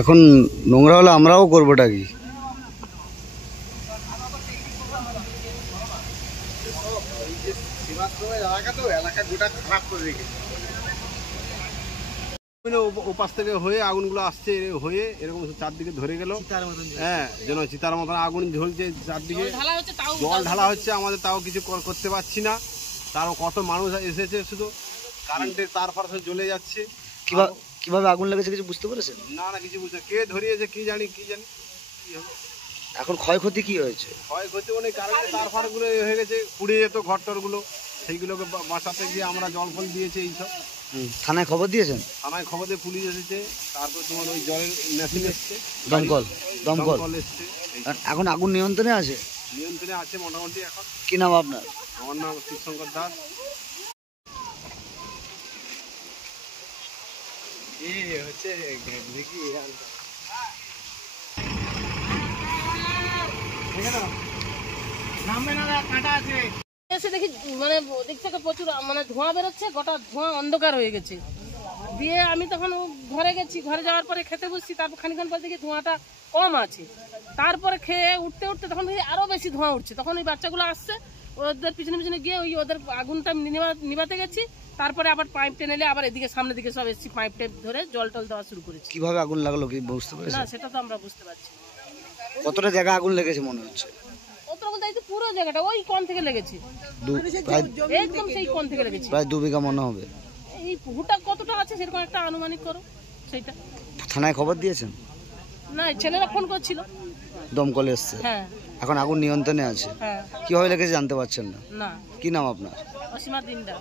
এখন নোংরা হলে আমরাও করবোটা কি? ওপাশ থেকে হয়ে আগুনগুলো আসছে, হয়ে এরকম চারদিকে ধরে গেল। হ্যাঁ, যেন চিতার মতন আগুন ঝলছে চারদিকে, জল ঢালা হচ্ছে, আমাদের তাও কিছু করতে পারছি না। তারও কত মানুষ এসেছে, শুধু কারেন্টের তার ফার জ্বলে যাচ্ছে। কিভাবে আগুন লেগেছে কিছু বুঝতে পেরেছেন? না, কিছু বুঝতে, কে ধরিয়েছে কি জানি। এখন ক্ষয়ক্ষতি কি হয়েছে? ক্ষয়ক্ষতি মানে কারেন্টের তার ফার গুলো হয়ে গেছে, পুড়ে যেত ঘরটর গুলো, সেইগুলোকে বাঁচাতে গিয়ে আমরা জল ফল দিয়েছি। এইসব থানায় খবর দিয়েছেন? থানায় খবর দিয়ে পুলিশ এসেছে, তারপর তোমার ওই জলের মেশিন এসছে, দমকল এসছে। এখন আগুন নিয়ন্ত্রণে আছে? নিয়ন্ত্রণে আছে মোটামুটি। এখন কি নাম আপনার? আমার নাম শিবশঙ্কর দাস। হচ্ছে দেখি এসে দেখি মানে ওদিক থেকে প্রচুর মানে ধোঁয়া বেরোচ্ছে, গোটা ধোঁয়া অন্ধকার হয়ে গেছে। দিয়ে আমি তখন ঘরে গেছি, ঘরে যাওয়ার পরে খেতে বসছি, তারপর খানিক্ষণ পর দেখি ধোঁয়াটা কম আছে। তারপরে খেয়ে উঠতে উঠতে তখন দেখি আরো বেশি ধোঁয়া উঠছে। তখন ওই বাচ্চাগুলো আসছে, ওদের পিছনে পিছনে গিয়ে ওই ওদের আগুনটা নিভাতে গেছি। তারপরে আবার পাইপ টেনে এলে আবার এদিকে সামনের দিকে সব এসেছি, পাইপ টেপ ধরে জল টল দেওয়া শুরু করেছি। কিভাবে আগুন লাগলো কি বুঝতে পারছেন? না, সেটা তো আমরা বুঝতে পারছি। কতটা জায়গা আগুন লেগেছে মনে হচ্ছে? পুরো জায়গাটা ওই কোণ থেকে লেগেছে, একদম সেই কোণ থেকে লেগেছে। প্রায় 2 বিঘা মনে হবে। এই হুটা কতটা আছে সেরকম একটা আনুমানিক করো সেইটা। থানায় খবর দিয়েছেন? না, ছেলেরা ফোন করছিল, দমকল এসছে। হ্যাঁ, এখন আগুন নিয়ন্ত্রণে আছে। হ্যাঁ। কিভাবে লেগেছে জানতে পারছেন না? না। কি নাম আপনার? অসীমা দিনদা।